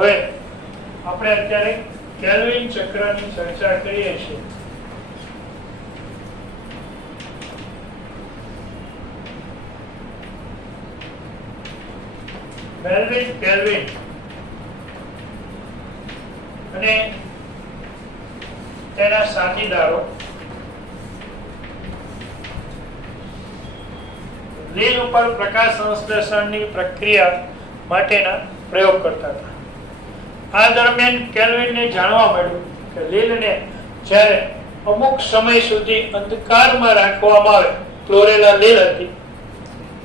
હવે આપણે અત્યારે કેલ્વિન ચક્રની ચર્ચા કરીએ છીએ. કેલ્વિન અને તેના સાથીદારો લીલ ઉપર પ્રકાશ સંશ્લેષણની પ્રક્રિયા માટેના પ્રયોગ કરતા હતા. આ દરમિયાન કેલ્વિનને જાણવા મળ્યું કે લીલને જ્યારે અમુક સમય સુધી અંધકારમાં રાખવામાં આવે, ક્લોરેલા લીલ હતી,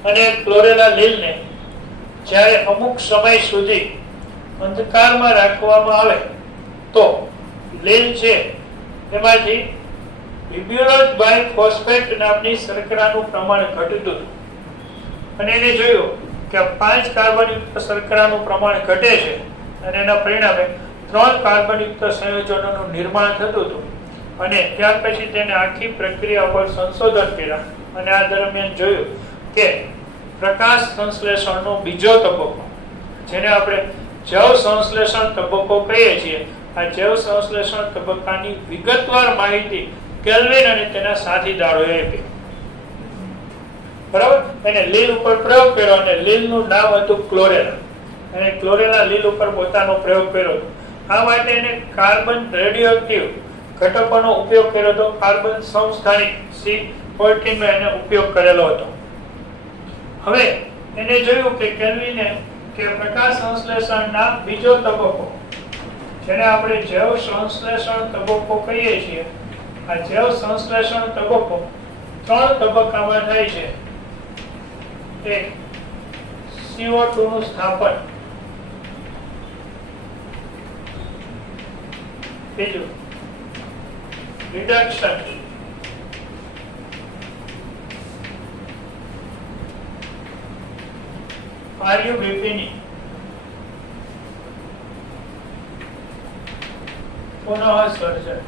અને ક્લોરેલા લીલને જ્યારે અમુક સમય સુધી અંધકારમાં રાખવામાં આવે તો લીલ છે એમાંથી રિબ્યુલોઝ બાયફોસ્ફેટ નામની શર્કરાનું પ્રમાણ ઘટતું હતું. અને એને જોયું કે 5 કાર્બનયુક્ત શર્કરાનું પ્રમાણ ઘટે છે અને એના પરિણામે 3 કાર્બનયુક્ત સંયોજનોનું નિર્માણ થતું હતું. અને ત્યાર પછી તેને આખી પ્રક્રિયા પર સંશોધન કર્યા અને આ દરમિયાન જોયું કે પ્રકાશ સંશ્લેષણનો બીજો તબક્કો, જેને આપણે જૈવ સંશ્લેષણ તબક્કો કહીએ છીએ, આ જૈવ સંશ્લેષણ તબક્કાની વિગતવાર માહિતી કેલ્વિન અને તેના સાથીદારોએ આપી. બરાબર. એને લીલ ઉપર પ્રયોગ કર્યો અને લીલનું નામ હતું ક્લોરેલા, અને ક્લોરેલા લીલ ઉપર પોતાનો પ્રયોગ કર્યો હતો. આ માટે એને કાર્બન રેડિયોએક્ટિવ ઘટકોનો ઉપયોગ કર્યો હતો. કાર્બન સમસ્થાનિક C14 નો એને ઉપયોગ કરેલો હતો. હવે એને જોયું કે કેલ્વિને કે પ્રકાશ સંશ્લેષણના બીજો તબક્કો, જેને આપણે જૈવ સંશ્લેષણ તબક્કો કહીએ છીએ, આ જૈવ સંશ્લેષણ તબક્કો 3 તબક્કામાં થાય છે. એક CO2 નું સ્થાપન, બીજું રિડક્શન, RuBPની પુનઃસર્જન.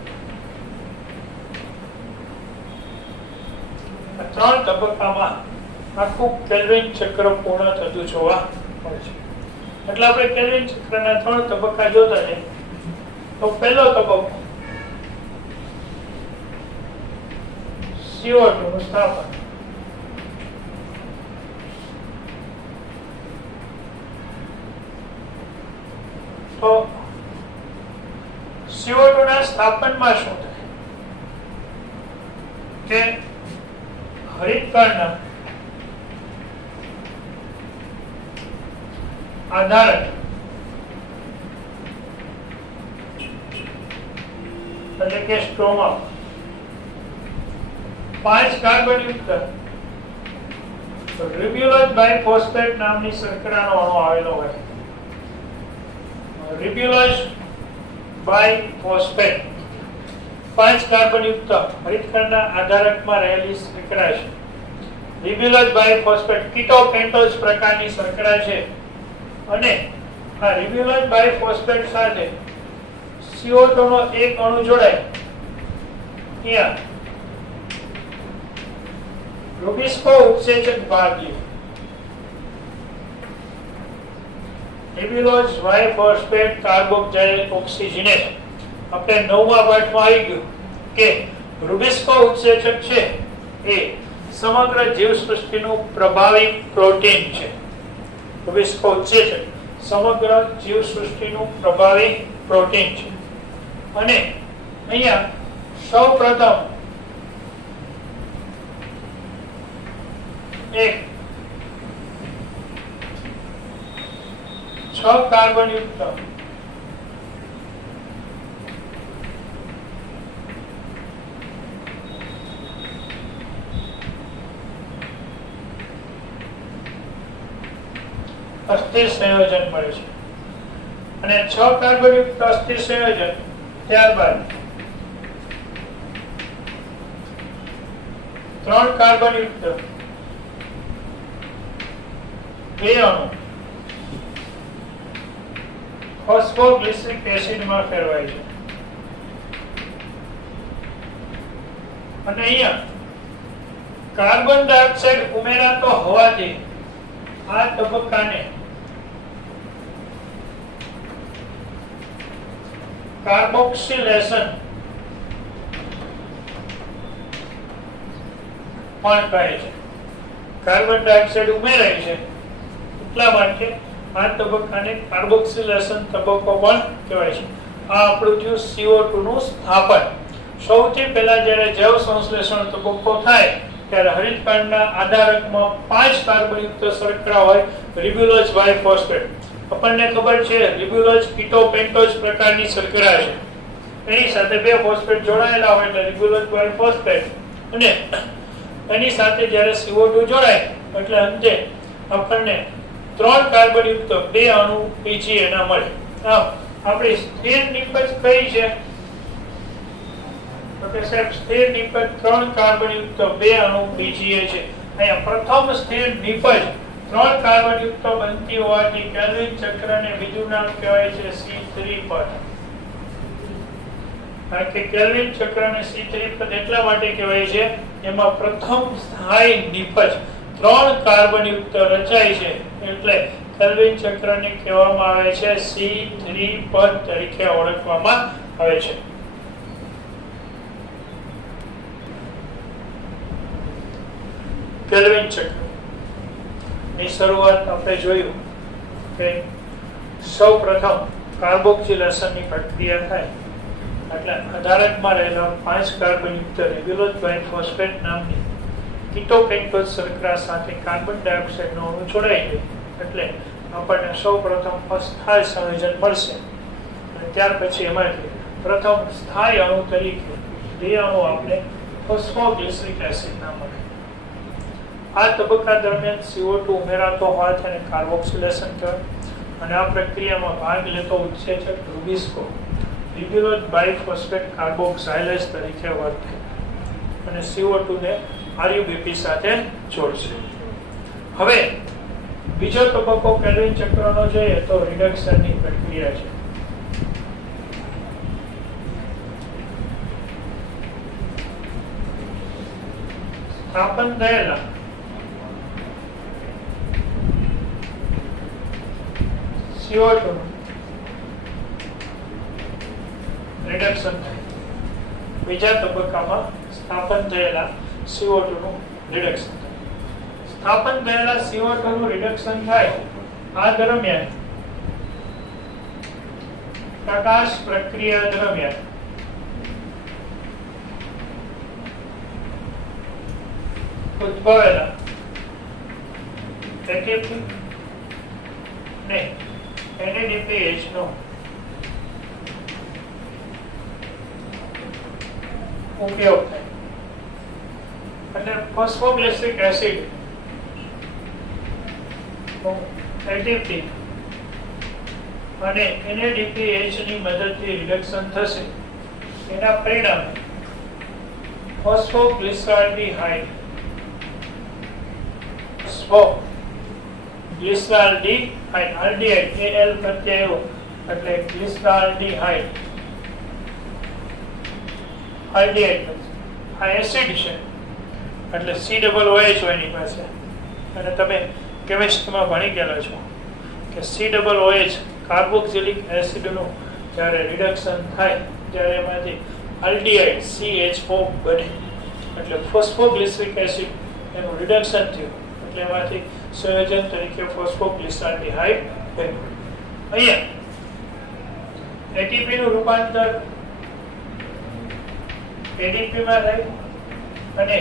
આ 3 તબક્કામાં આખું કેલ્વિન ચક્ર પૂર્ણ થતું જોવા મળે છે. એટલે આપણે કેલ્વિન ચક્રના 3 તબક્કા જોતા જઈએ તો પહેલો તબક્કો CO2 નું સ્થાપન. તો CO2 ના સ્થાપનમાં શું થાય કે હરિતકણના આધારક એટલે કે સ્ટ્રોમા 5 કાર્બનયુક્ત રિબ્યુલોઝ બાયફોસ્ફેટ નામની શર્કરાનો અણુ આવેલો હોય. રિબ્યુલોઝ બાયફોસ્ફેટ 5 કાર્બનયુક્ત હરિતકણના આધારકમાં રહેલી શર્કરા છે. રિબ્યુલોઝ બાયફોસ્ફેટ કીટોપેન્ટોઝ પ્રકારની શર્કરા છે. અને આ રિબ્યુલોઝ બાયફોસ્ફેટ સાથે CO2 નો એક અણુ જોડાય, ત્યાં રૂબિસ્કો ઉત્સેચક ભાગ લે. Ribulose bisphosphate carboxyl oxygenase. આપણે 9મા પાઠમાં આવી ગયું કે રૂબિસ્કો ઉત્સેચક છે એ સમગ્ર જીવસૃષ્ટિનું પ્રભાવી પ્રોટીન છે. રૂબિસ્કો ઉત્સેચક સમગ્ર જીવસૃષ્ટિનું પ્રભાવી પ્રોટીન છે. અને અહીંયા સૌપ્રથમ એક 6 કાર્બનયુક્ત અસ્થિર સંયોજન મળે છે. અને 6 કાર્બનયુક્ત અસ્થિર સંયોજન ત્યારબાદ 3 કાર્બનયુક્ત 2 અણુ ફોસ્ફોગ્લિસરિક એસિડમાં ફેરવાય છે. અને અહીંયા કાર્બન ડાયોક્સાઇડ ઉમેરાતો હોવાથી આ તબક્કાને કાર્બોક્સિલેશન પણ કહે છે. કાર્બન ડાયોક્સાઇડ ઉમેરાય છે એટલા માટે આ તબક્કાને કાર્બોક્સિલેશન તબક્કો પણ કહેવાય છે. આ આપણું થયું CO2 નું સ્થાપન. સૌથી પહેલા જ્યારે જૈવ સંશ્લેષણ તબક્કો થાય ત્યારે હરિતકાંડના આધારકમાં 5 કાર્બનયુક્ત શર્કરા હોય, રિબ્યુલોઝ બાયફોસ્ફેટ. આપણને ખબર છે રિબ્યુલોઝ કીટોપેન્ટોઝ પ્રકારની શર્કરા છે, એની સાથે 2 ફોસ્ફેટ જોડાયેલા હોય એટલે રિબ્યુલોઝ બાયફોસ્ફેટ, અને એની સાથે જ્યારે CO2 જોડાય એટલે અંતે આપણને 3 કાર્બનયુક્ત 2 અણુ PGA ના મળે. આમ આપણી સ્થિર નિપજ કઈ છે? તો કે સાહેબ સ્થિર નિપજ 3 કાર્બનયુક્ત 2 અણુ PGA છે. અહીંયા પ્રથમ સ્થિર નિપજ 3 કાર્બનયુક્ત બનતી હોવાથી કેલ્વિન ચક્રને બીજું નામ કહેવાય છે C3 પદ. કારણ કે કેલ્વિન ચક્રને C3 પદ એટલા માટે કહેવાય છે એમાં પ્રથમ સ્થાયી નિપજ 3 કાર્બનયુક્ત રચાય છે એટલે કેલ્વિન ચક્રને કહેવામાં આવે છે C3 પદ તરીકે ઓળખવામાં આવે છે. કેલ્વિન ચક્ર ની શરૂઆત આપણે જોયું કે સૌપ્રથમ કાર્બોક્સિલેશનની પ્રક્રિયા થાય એટલે આધારકમાં રહેલા 5 કાર્બનયુક્ત રિબ્યુલોઝ બાયફોસ્ફેટ નામની કીટોપેન્ટોઝ શર્કરા સાથે કાર્બન ડાયોક્સાઇડનો અણુ જોડાઈ જાય એટલે આપણને સૌપ્રથમ અસ્થાયી સંયોજન મળશે, અને ત્યાર પછી એમાંથી પ્રથમ સ્થાયી અણુ તરીકે 2 અણુ આપણે ફોસ્ફોગ્લિસરિક એસિડ ના મળે. આ તબક્કા દરમિયાન CO2 ઉમેરાતો હોવાથી તેને કાર્બોક્સિલેશન કહેવાય, અને આ પ્રક્રિયામાં ભાગ લેતો ઉત્સેચક રૂબિસ્કો રિબ્યુલોઝ બાયફોસ્ફેટ કાર્બોક્સાઇલેઝ તરીકે વર્તે અને CO2 ને RuBP સાથે જોડશે. હવે બીજો તબક્કો કેલ્વિન ચક્રનો જોઈએ તો રિડક્શનની પ્રક્રિયા છે. સ્થાપન થયેલા CO2 રિડક્શન થાય. બીજા તબક્કામાં સ્થાપન થયેલા CO2 નું રિડક્શન થાય. સ્થાપન થયેલા CO2 નું રિડક્શન થાય આ દરમિયાન પ્રકાશ પ્રક્રિયા દરમિયાન ઉદ્ભવેલા ATP ને NADPH નો ઉપયોગ થાય અને ફોસ્ફોગ્લિસરિક એસિડ ATP અને NADPH ની મદદથી રિડક્શન થશે. એના પરિણામે ફોસ્ફોગ્લિસરાલ્ડિહાઇડ આલ્ડીહાઇડ Al પ્રત્યય એટલે ગ્લિસરાલ્ડિહાઇડ આલ્ડીહાઇડ આ એસિડ છે એટલે COOH હોય એની પાસે, અને તમે કેમિસ્ટ્રીમાં ભણી ગયેલા છો કે COOH કાર્બોક્સિલિક એસિડનું જ્યારે રિડક્શન થાય ત્યારે એમાંથી આલ્ડીહાઇડ CHO બને એટલે ફોસ્ફોગ્લિસરિક એસિડ એનું રિડક્શન થયું એટલે એમાંથી સંયોજન તરીકે ફોસ્ફોગ્લિસરાલ્ડિહાઇડ બન્યું. અહીંયા ATP નું રૂપાંતર ADP માં થાય અને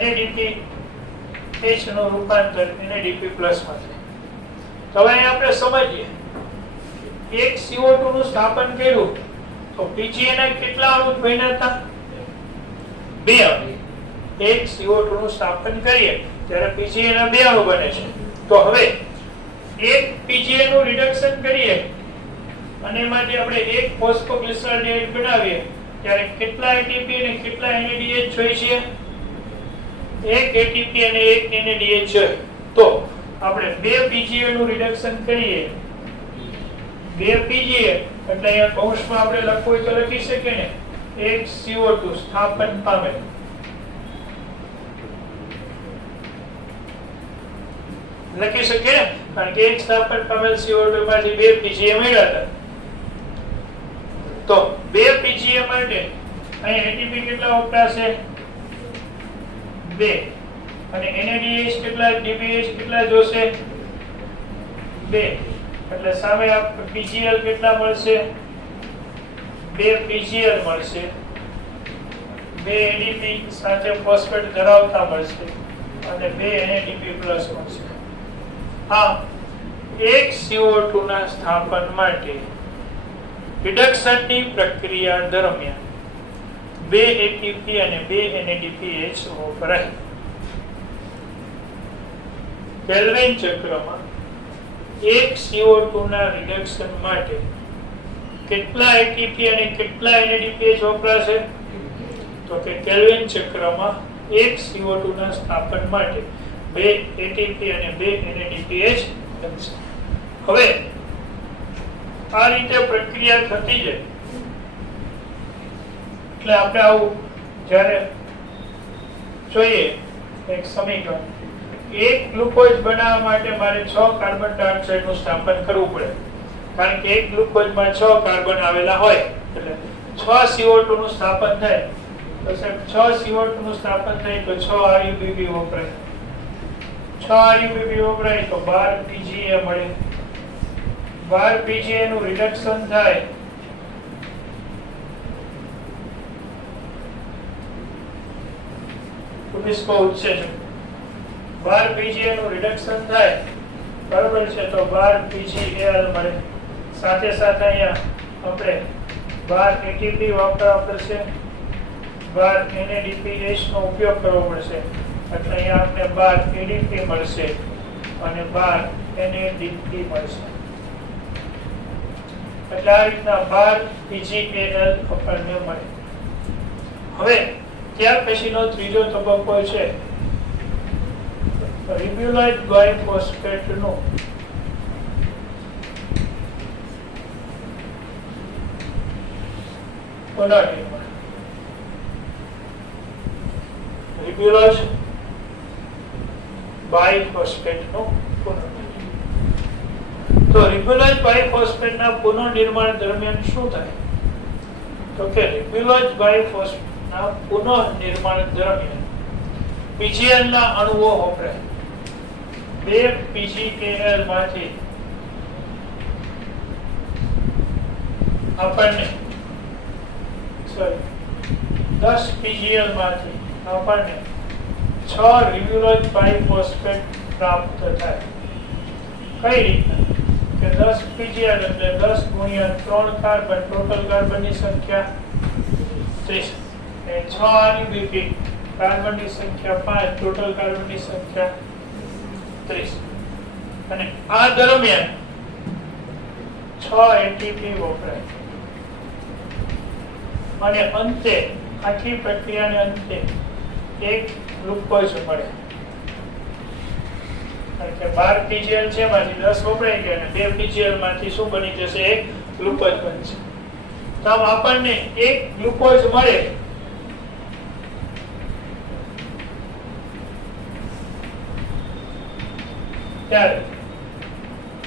NADPH નું રૂપાંતર NADP+ માં થાય. તો હવે આપણે સમજીએ એક CO2 નું સ્થાપન કર્યું તો PGA ના કેટલા અણુ બન્યા હતા? 2 અણુ. એક CO2 નું સ્થાપન કરીએ ત્યારે PGA ના 2 અણુ બને છે. તો હવે એક PGA નું રિડક્શન કરીએ અને એમાંથી આપણે એક ફોસ્ફોગ્લિસરાલ્ડિહાઇડ બનાવીએ ત્યારે કેટલા ATP અને કેટલા NADH જોઈએ છે? એક ATP અને એક NADH જોઈએ. તો આપણે 2 PGA નું રિડક્શન કરીએ 2 PGA એટલે અહીંયા કૌંસમાં આપણે લખવું હોય તો લખી શકીએ ને, એક CO2 સ્થાપન પામે લખી શકીએ ને, કારણ કે એક સ્થાપન પામેલ CO2 માંથી 2 PGA મળ્યા હતા તો 2 pGa માટે અહીં ATP કેટલા વપરાશે 2 અને NADH કેટલા DBH કેટલા જોશે 2 એટલે સામે આપણે PGL કેટલા મળશે 2 PGL મળશે 2 ADP સાથે ફોસ્ફેટ ધરાવતા મળશે અને 2 NADP પ્લસ મળશે આ એક CO2 ના સ્થાપન માટે રિડક્શનની પ્રક્રિયા દરમિયાન 2 ATP અને 2 NADPH વપરાય કેલ્વિન ચક્રમાં એક CO2 ના રિડક્શન માટે કેટલા ATP અને કેટલા NADPH વપરાશે તો કે કેલ્વિન ચક્રમાં એક CO2 ના સ્થાપન માટે 2 ATP અને 2 NADPH બનશે હવે આ રીતે પ્રક્રિયા થતી જાય એટલે આપણે આવું જ્યારે જોઈએ એક સમીકરણ એક ગ્લુકોઝ બનાવવા માટે મારે 6 કાર્બન ડાયોક્સાઇડ નું સ્થાપન કરવું પડે કારણ કે એક ગ્લુકોઝમાં 6 કાર્બન આવેલા હોય એટલે 6 CO2 નું સ્થાપન થાય તો સાહેબ 6 CO2 નું સ્થાપન થાય તો 6 RUBB વપરાય 6 RUBB વપરાય તો 12 PGA મળે 12 PGA નું રિડક્શન થાય તો इसको उत्सेचन 12 PGA નું રિડક્શન થાય બરાબર છે તો 12 PGAL મળે સાથે સાથે અહીંયા આપણે 12 ATP વાપરવા પડશે 12 NADPH નો ઉપયોગ કરવો પડશે એટલે અહીંયા આપણે 12 ADP મળશે અને 12 NADP મળશે એટલે આ રીતના 12 PGAL આપણને મળે હવે ત્યાર પછીનો ત્રીજો તબક્કો છે રિબ્યુલોઇડ બાયફોસ્ફેટ નો પુનર્નિર્માણ રિબ્યુલોઇડ બાયફોસ્ફેટ નો પુનર્નિર્માણ તો રિબ્યુલોઇડ બાયફોસ્ફેટ ના પુનર્નિર્માણ દરમિયાન શું થાય તો કે રિબ્યુલોઇડ બાયફોસ્ફેટ ના પુનઃનિર્માણ દરમિયાન PGL ના અણુઓ વપરાય 2 PGAL માંથી આપણને 10 PGL માંથી આપણને 6 રિબ્યુલોઇડ બાયફોસ્ફેટ પ્રાપ્ત થાય કઈ રીતે કે 10 PGL એટલે 10 ગુણ્યા 3 કાર્બન ટોટલ કાર્બનની સંખ્યા 30 6 RUBP કાર્બનની સંખ્યા 5 ટોટલ કાર્બનની સંખ્યા 30 અને આ દરમિયાન 6 ATP વપરાય અને અંતે આખી પ્રક્રિયાને અંતે એક ગ્લુકોઝ મળે કારણ કે 12 PGL છે માંથી 10 વપરાઈ ગયા અને 2 PGL માંથી શું બની જશે એક ગ્લુકોઝ બનશે તો આપણને એક ગ્લુકોઝ મળે ત્યારે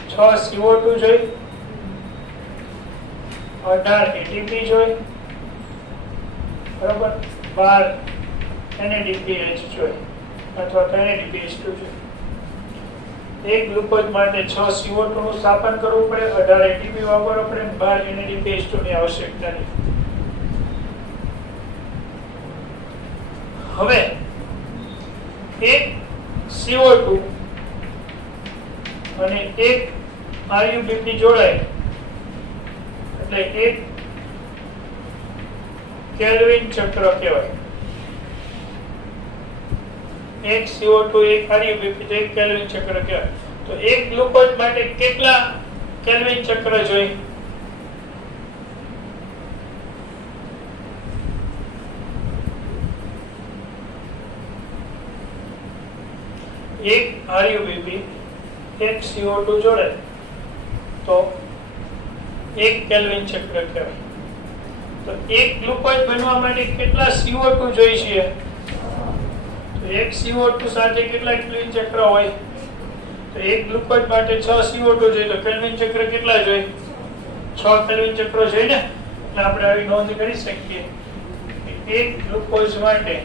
6 CO2 જોઈ 18 ATP જોઈ બરાબર 12 NADPH જોઈ અથવા તો NADPH2 જોઈ એક ગ્લુકોઝ માટે 6 CO2 નું સ્થાપન કરવું પડે 18 ATP વાપરવો પડે 12 NADPH2 ની આવશ્યકતા નથી હવે એક CO2 અને એક RUBP જોડાય એટલે એક કેલ્વિન ચક્ર કહેવાય એક CO2 એક RUBP તો એક કેલ્વિન ચક્ર કહેવાય તો એક ગ્લુકોઝ માટે કેટલા કેલ્વિન ચક્ર જોઈએ એક RUBP એક CO2 જોડે તો એક કેલ્વિન ચક્ર કહેવાય તો એક ગ્લુકોઝ બનવા માટે કેટલા CO2 જોઈએ તો એક CO2 સાથે કેટલા કેલ્વિન ચક્ર હોય તો એક ગ્લુકોઝ માટે 6 CO2 જોઈએ તો કેલ્વિન ચક્ર કેટલા જોઈએ 6 કેલ્વિન ચક્રો જોઈએ ને એટલે આપણે આવી નોંધ કરી શકીએ કે એક ગ્લુકોઝ માટે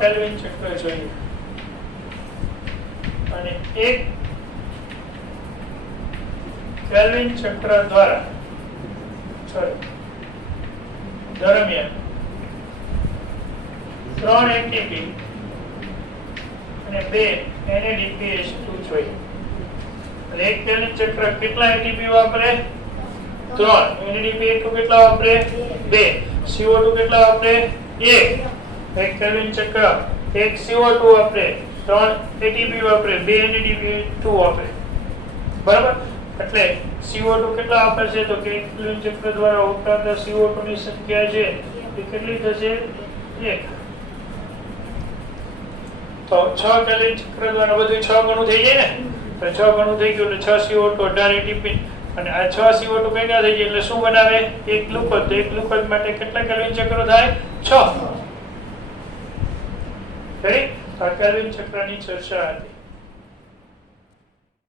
કેલ્વિન ચક્ર જોઈએ અને એક કેલ્વિન ચક્ર દ્વારા દરમિયાન 3 એટીપી અને 2 NADPH2 જોઈએ. એટલે એક કેલ્વિન ચક્ર કેટલા એટીપી વાપરે? 3. NADPH2 કેટલા વાપરે? 2. CO2 કેટલા વાપરે? 1. એક કેલ્વિન ચક્ર એક CO2 વાપરે, 3 ATP વાપરે, 2 NADPH2 વાપરે. બરાબર? એટલે CO2 કેટલા વાપરશે તો કે એક કેલ્વિન ચક્ર દ્વારા વપરાતા CO2 ની સંખ્યા છે એ કેટલી થશે? 1. તો 6 કેલ્વિન ચક્ર દ્વારા બધું 6 ગણું થઈ જાય ને, તો 6 ગણું થઈ ગયું એટલે 6 CO2 18 ATP અને આ 6 CO2 ભેગા થઈ જાય એટલે શું બનાવે? એક ગ્લુકોઝ. તો એક ગ્લુકોઝ માટે કેટલા કેલ્વિન ચક્ર થાય? 6. કેલ્વિન ચક્રની ચર્ચા હતી.